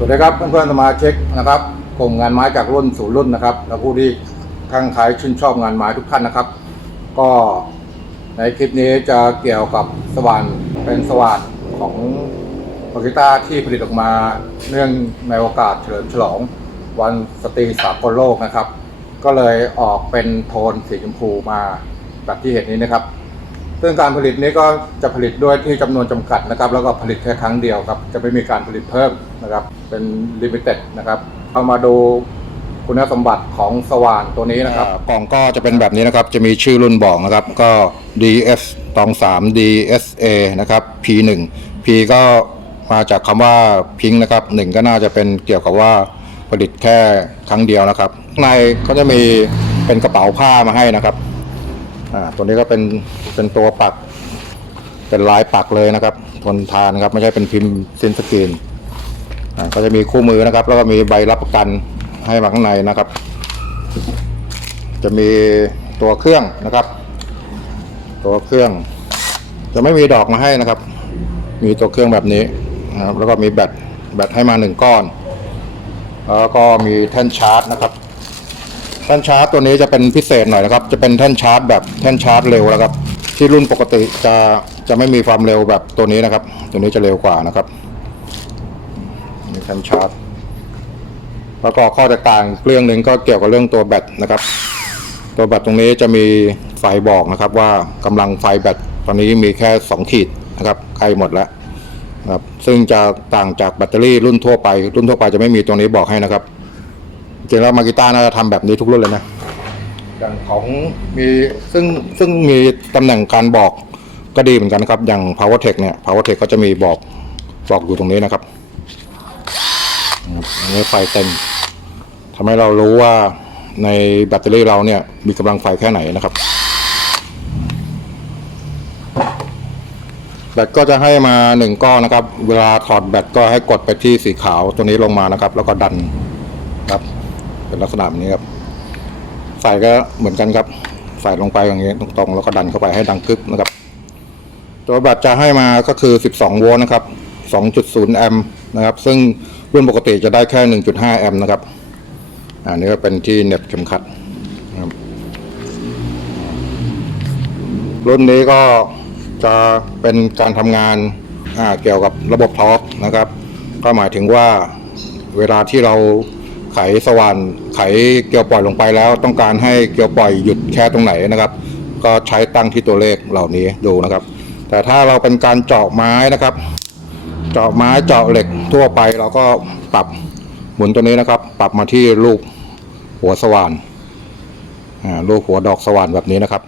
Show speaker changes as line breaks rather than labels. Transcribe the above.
สวัสดีครับเพื่อนๆสมาชิกนะครับกลุ่มงานไม้จากรุ่นสู่รุ่นนะครับ และผู้ที่ข้างใครชื่นชอบงานไม้ทุกท่านนะครับ ก็ในคลิปนี้จะเกี่ยวกับสว่านเป็นสว่านของโปรกิต้าที่ผลิตออกมาเนื่องในโอกาสเฉลิมฉลองวันสตรีสากลโลกนะครับ ก็เลยออกเป็นโทนสีชมพูมาแบบที่เห็นนี้นะครับ ซึ่งการผลิตนี้ก็จะผลิตด้วยที่จำนวนจำกัดนะครับ แล้วก็ผลิตแค่ครั้งเดียวครับ จะไม่มีการผลิตเพิ่มนะครับ เป็นลิมิเต็ดนะครับเอามาดูคุณสมบัติของสว่านตัวนี้นะครับกล่องก็จะเป็นแบบนี้นะครับ จะมีชื่อรุ่นบอกนะครับ ก็ DS ตอง3 DSA นะครับ P1 P ก็มาจากคำว่าพิงนะครับหนึ่งก็น่าจะเป็นเกี่ยวกับว่าผลิตแค่ครั้งเดียวนะครับข้างในก็จะมีเป็นกระเป๋าผ้ามาให้นะครับ อ่าตัวนี้ก็เป็นเป็นตัวปัก เป็นลายปักเลยนะครับ ทนทานครับไม่ใช่เป็นพิมพ์ซินสกรีนอ่าก็จะมีคู่มือนะครับ แล้วก็มีใบรับประกันให้มาข้างในนะครับ จะมีตัวเครื่องนะครับ ตัวเครื่อง จะไม่มีดอกมาให้นะครับ มีตัวเครื่องแบบนี้นะครับแล้วก็มีแบตแบตให้มาหนึ่งก้อน แล้วก็มีแท่นชาร์จนะครับ แท่นชาร์จตัวนี้จะเป็นพิเศษหน่อยนะครับ จะเป็นแท่นชาร์จแบบแท่นชาร์จเร็วนะครับ ที่รุ่นปกติจะจะไม่มีความเร็วแบบตัวนี้นะครับ ตัวนี้จะเร็วกว่านะครับนี่แท่นชาร์จ แล้วก็ข้อแตกต่างเรื่องหนึ่งก็เกี่ยวกับเรื่องตัวแบตนะครับ ตัวแบตตรงนี้จะมีไฟบอกนะครับ ว่ากำลังไฟแบตตอนนี้มีแค่ 2 ขีดนะครับใกล้หมดแล้วนะครับซึ่งจะต่างจากแบตเตอรี่รุ่นทั่วไป รุ่นทั่วไปจะไม่มีตรงนี้บอกให้นะครับ จริงแล้วมากิต้าน่าจะทำแบบนี้ทุกรุ่นเลยนะอย่างของมีซึ่งซึ่งมีตำแหน่งการบอกก็ดีเหมือนกันนะครับ อย่าง PowerTech เนี่ย PowerTech ก็จะมีบอกบอกอยู่ตรงนี้นะครับนะครับอันนี้ไฟเต็มทำให้เรารู้ว่าในแบตเตอรี่เราเนี่ยมีกำลังไฟแค่ไหนนะครับแบตก็จะให้มาหนึ่งก้อนนะครับ เวลาถอดแบตก็ให้กดไปที่สีขาวตัวนี้ลงมานะครับ แล้วก็ดันครับ เป็นลักษณะแบบนี้ครับ ใส่ก็เหมือนกันครับ ใส่ลงไปอย่างนี้ตรงๆ แล้วก็ดันเข้าไปให้ดังกึกนะครับ ตัวแบตจะให้มาก็คือ 12 โวลต์นะครับ 2.0 แอมป์นะครับ ซึ่งรุ่นปกติจะได้แค่ 1.5 แอมป์นะครับ อันนี้ก็เป็นที่เน็บเข็มขัดนะครับรุ่นนี้ก็จะเป็นการทำงานเกี่ยวกับระบบทอร์กนะครับ ก็หมายถึงว่าเวลาที่เรา ไขสว่านไขเกลียวปล่อยลงไปแล้ว ต้องการให้เกลียวปล่อยหยุดแค่ตรงไหนนะครับ ก็ใช้ตั้งที่ตัวเลขเหล่านี้ดูนะครับ แต่ถ้าเราเป็นการเจาะไม้นะครับ เจาะไม้เจาะเหล็กทั่วไปเราก็ปรับหมุนตัวนี้นะครับ ปรับมาที่ลูกหัวสว่านอ่าลูกหัวดอกสว่านแบบนี้นะครับ